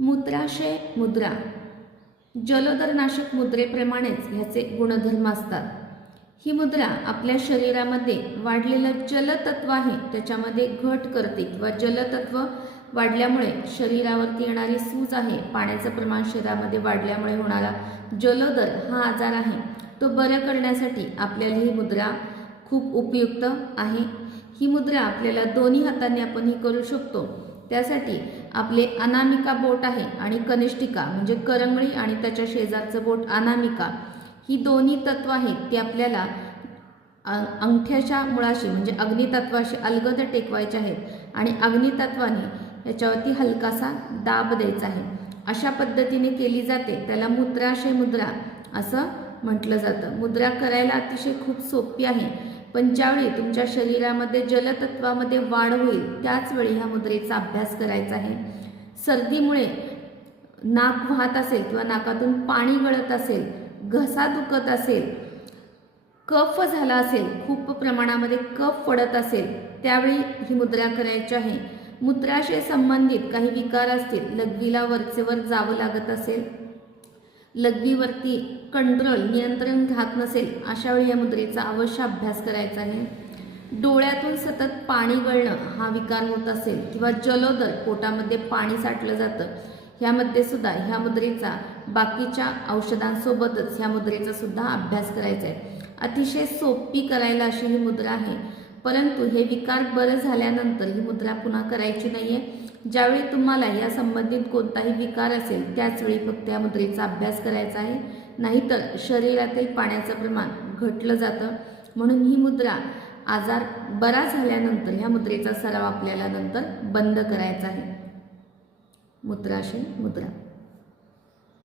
मूत्राशय मुद्रा जलदरनाशक मुद्रेप्रमाणेच ह्याचे गुणधर्म असतात। ही मुद्रा आपल्या शरीरामध्ये वाढलेलं जलतत्व आहे त्याच्यामध्ये घट करते किंवा जलतत्व वाढल्यामुळे शरीरावरती येणारी सूज आहे, पाण्याचं प्रमाण शरीरामध्ये वाढल्यामुळे होणारा जलदर हा आजार आहे तो बरं करण्यासाठी आपल्याला ही मुद्रा खूप उपयुक्त आहे। ही मुद्रा आपल्याला दोन्ही हातांनी आपण ही करू शकतो। त्यासाठी आपले अनामिका बोट आहे आणि कनिष्ठिका म्हणजे करंगळी आणि त्याच्या शेजारचं बोट अनामिका ही दोन्ही तत्व आहेत ते आपल्याला अंगठ्याच्या मुळाशी म्हणजे अग्नितत्वाशी अलगद टेकवायचे आहेत आणि अग्नितत्वाने याच्यावरती हलकासा दाब द्यायचा आहे। अशा पद्धतीने केली जाते, त्याला मूत्राशय मुद्रा असं म्हटलं जातं। मुद्रा करायला अतिशय खूप सोपी आहे, पण ज्यावेळी तुमच्या शरीरामध्ये जलतत्वामध्ये वाढ होईल त्याच वेळी ह्या मुद्रेचा अभ्यास करायचा आहे। सर्दीमुळे नाक वाहत असेल किंवा नाकातून पाणी गळत असेल, घसा दुखत असेल, कफ झाला असेल, खूप प्रमाणामध्ये कफ पडत असेल त्यावेळी ही मुद्रा करायची आहे। मूत्राशय संबंधित काही विकार असतील, लघवीला वरचेवर जावं लागत असेल, लघवीवरती कंट्रोल नियंत्रण राहत नसेल, अशा वेळी या मुद्रेचा अवश्य अभ्यास करायचा आहे। डोळ्यातून सतत पाणी गळणं हा विकार होत असेल किंवा जलोदर पोटामध्ये पाणी साठलं जातं, ह्यामध्ये सुद्धा ह्या मुद्रेचा बाकीच्या औषधांसोबतच ह्या मुद्रेचा सुद्धा अभ्यास करायचा आहे। अतिशय सोपी करायला अशी ही मुद्रा आहे, परंतु हे विकार बरं झाल्यानंतर ही मुद्रा पुन्हा करायची नाहीये। ज्यावेळी तुम्हाला या संबंधित कोणताही विकार असेल त्याच वेळी फक्त या मुद्रेचा अभ्यास करायचा आहे, नाहीतर शरीरातील पाण्याचं प्रमाण घटलं जातं। म्हणून ही मुद्रा आजार बरा झाल्यानंतर ह्या मुद्रेचा सराव आपल्याला नंतर बंद करायचा आहे। मूत्राशय मुद्रा।